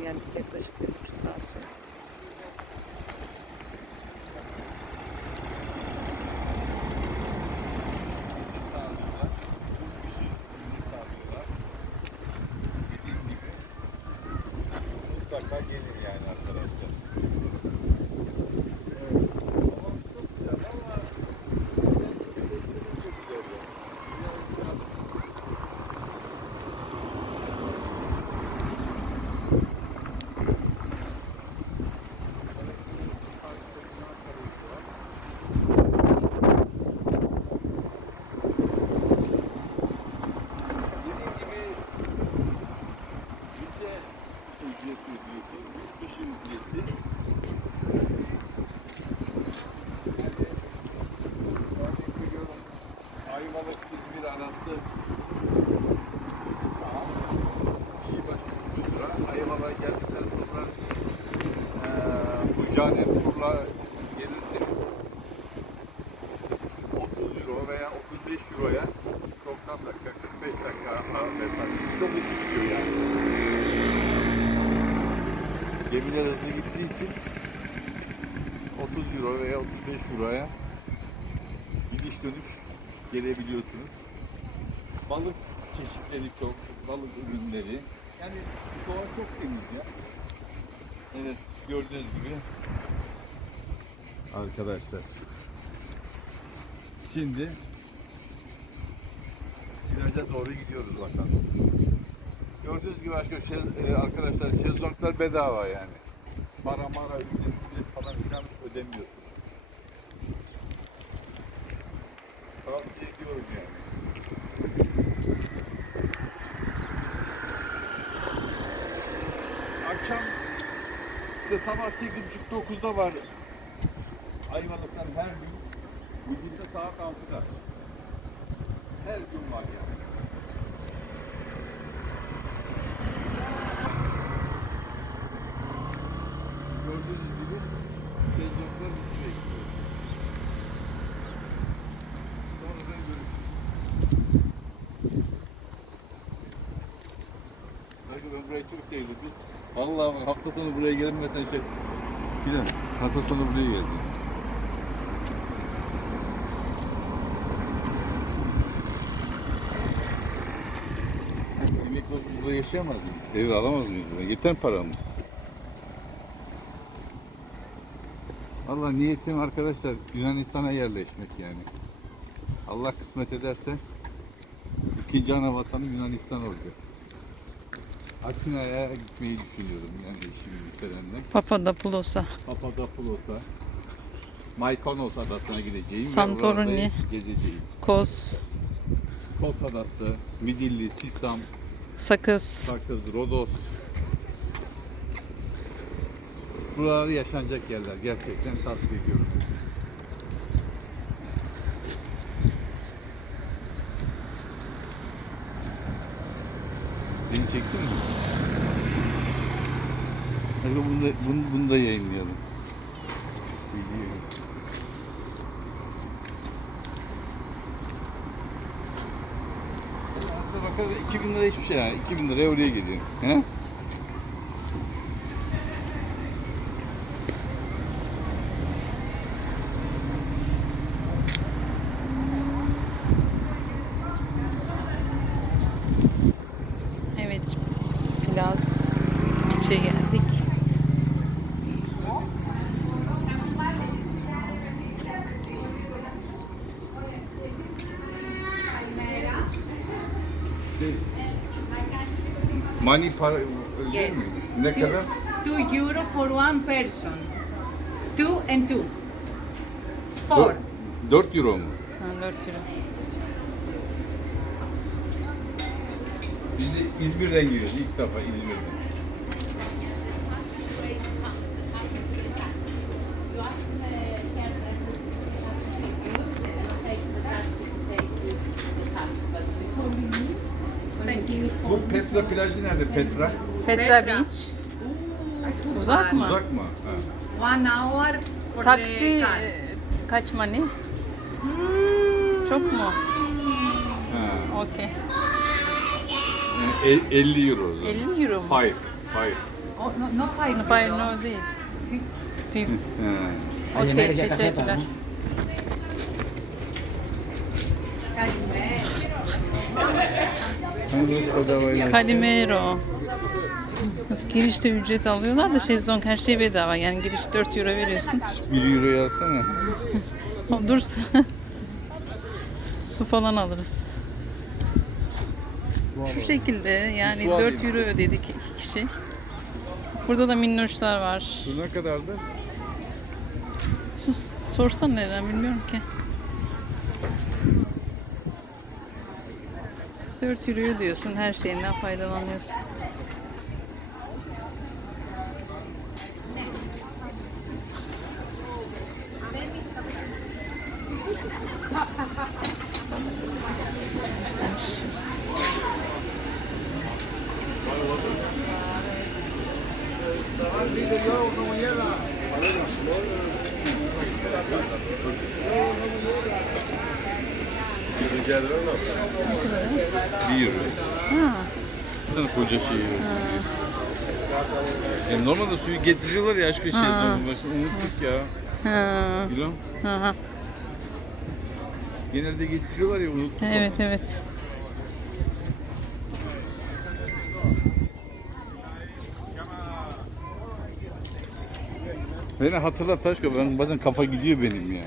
geldik yaklaşık bir buçuk saat sonra. Mutlaka gelin yani arkadaşlar. Ayvalık İzmir arası iyi başı 100 lira. Ayvalık'a geldikten sonra eee bu Caner turla gelirse 30 euro veya 35 euroya 90 dakika, 45 dakika mesafe. Çok gidiyor yani. Gemiler hızlı gittiği için 30 euro veya 35 euroya gidiş dönüş gelebiliyorsunuz. Balık çeşitleri çok, balık ürünleri. Yani doğa çok temiz ya. Evet, gördüğünüz gibi. Arkadaşlar. Şimdi plaja doğru gidiyoruz bakalım. Gördüğünüz gibi arkadaşlar, e, arkadaşlar şezlonglar bedava yani. Para mara ücret falan filan ödemiyorsunuz. Tavsiye ediyorum yani. Akşam işte sabah 8.30-9'da var. Ayvalık'tan her gün. Bugün de saat 6'da. Her gün var yani. Sevdim biz. Vallahi hafta sonu buraya gelmesen şey... Gidelim. Hafta sonu buraya geldim. Emekli olup burada yaşayamaz mıyız? Ev alamaz mıyız? burada? Yeter paramız. Valla niyetim arkadaşlar Yunanistan'a yerleşmek yani. Allah kısmet ederse ikinci ana vatanım Yunanistan olacak. Atina'ya gitmeyi düşünüyorum yani eşimin ülkelerinden. Papadopoulos'a. Papadopoulosa, Mykonos adasına gideceğim Santorini. gezeceğim. Kos, Kos adası, Midilli, Sisam, Sakız. Sakız, Rodos. Buralar yaşanacak yerler. Gerçekten tavsiye ediyorum. Seni çektin mi? Hadi bunu da, bunu, bunu da yayınlayalım. Video. Bakarız 2000 lira hiçbir şey yani. 2000 liraya oraya geliyor. He? Evet. Biraz içe geldik. Money para öyle Yes. Ne Two- kadar? Two euro for one person. Two and two. Four. 4 euro mu? Ha, 4 euro. Biz de İzmir'den geliyoruz. ilk defa İzmir'den. Petra plajı nerede Petra? Petra Beach. Uzak mı? Uzak mı? Ha. One hour for Taksi the car. e, kaç money? Çok mu? Ha. Okey. Yani el- 50 euro. o zaman. 50 euro mu? Five. Five. Oh, no, no five. Hayır euro. no değil. Fifth. Ha. Okey Alimere ya caseta, teşekkürler. Calimero. Girişte ücret alıyorlar da şezlong her şey bedava. Yani giriş 4 euro veriyorsun. 1 euro yazsana. Dursun. Su falan alırız. Şu şekilde yani Su 4 alayım. euro ödedik iki kişi. Burada da minnoşlar var. Bu ne kadardı? Sus, sorsan nereden bilmiyorum ki. 4 euro ödüyorsun her şeyinden faydalanıyorsun. Bir euro. Ha, Sana koca şey. Yani normalde suyu getiriyorlar ya aşkın şey. Unuttuk ya. ha, Bilmem. ha. Genelde getiriyorlar ya unuttuk. Evet evet. Beni hatırlat Taşko. Ben bazen kafa gidiyor benim ya.